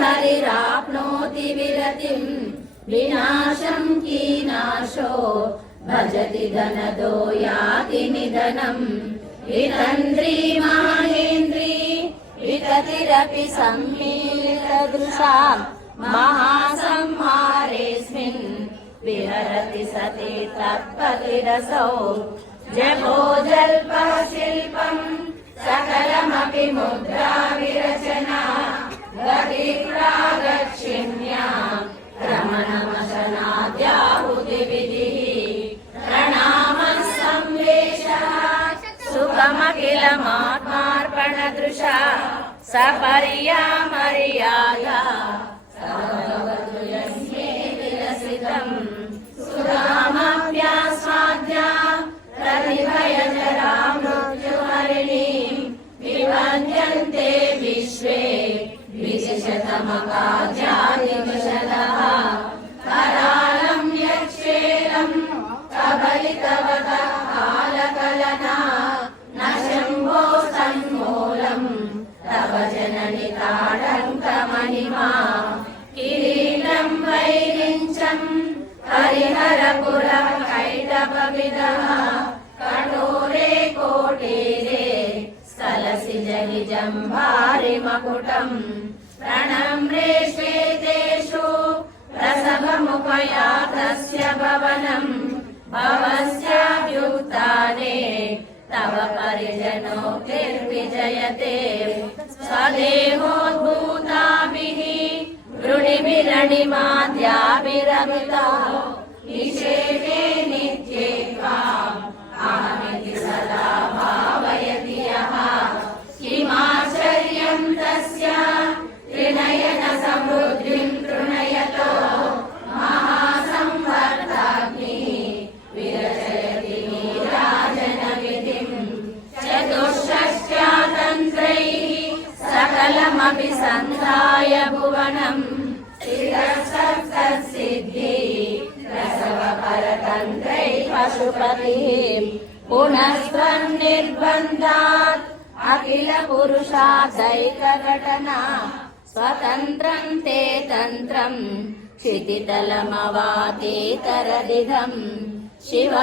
हरिराप्नोति विरतिं विनाशं कीनाशो भजति धनदो याति निधनम् वितन्द्री माहेन्द्री विततिरपि सम्मीलितदृशा महासंहारेऽस्मिन् विहरति सति तत्पतिरसौ जपो जल्पः शिल्पम् सकलमपि मुद्रा विरचना गतिप्रागच्छिन्या रमणमशनाद्याहुतिविधिः प्रणामः संवेशः सुखमखिलमात्मार्पणदृशा सपर्या मर्यादा सर्वभवतु यस्मै विलसितम् सुधामप्यास्वाद्या प्रतिभयजरा मृत्युहरिणीं विवन्द्यन्ते विश्वे द्विशतमकाज्यादिविशदः करालं यच्छेलं कबलितवतः कालकलना न शम्भो सन्मूलं तव जननि ताडङ्कमहिमा किरीटं वैरिञ्चं हरिहरपुरः कैटभविदः कठोरे कोटेरे स्खलसि जनिजम्भारिमकुटम् प्रणम्रे श्वेतेषु प्रसभमुपयातस्य भवनम् भवस्याभ्युत्थाने तव परिजनोक्तिर्विजयते स्वदेहोद्भूताभिः वृणिभिरणिमाद्याभिरमिता निषेवे नित्ये त्वाम् अहमिति सदा भावयति यः किमाश्चर्यं तस्य त्रिनयनसमृद्धिं तृणयतो महासंवर्ताग्निः विरचयति नीराजनविधिं चतुष्षष्ट्यातन्त्रैः सकलमपि सन्धाय भुवनम् सिद्धि रसवपरतन्त्रैः पशुपतिः पुनस्त्वन्निर्बन्धात् अखिल पुरुषादैकघटना स्वतन्त्रं ते तन्त्रं क्षितितलमवातीतरदिघं शिव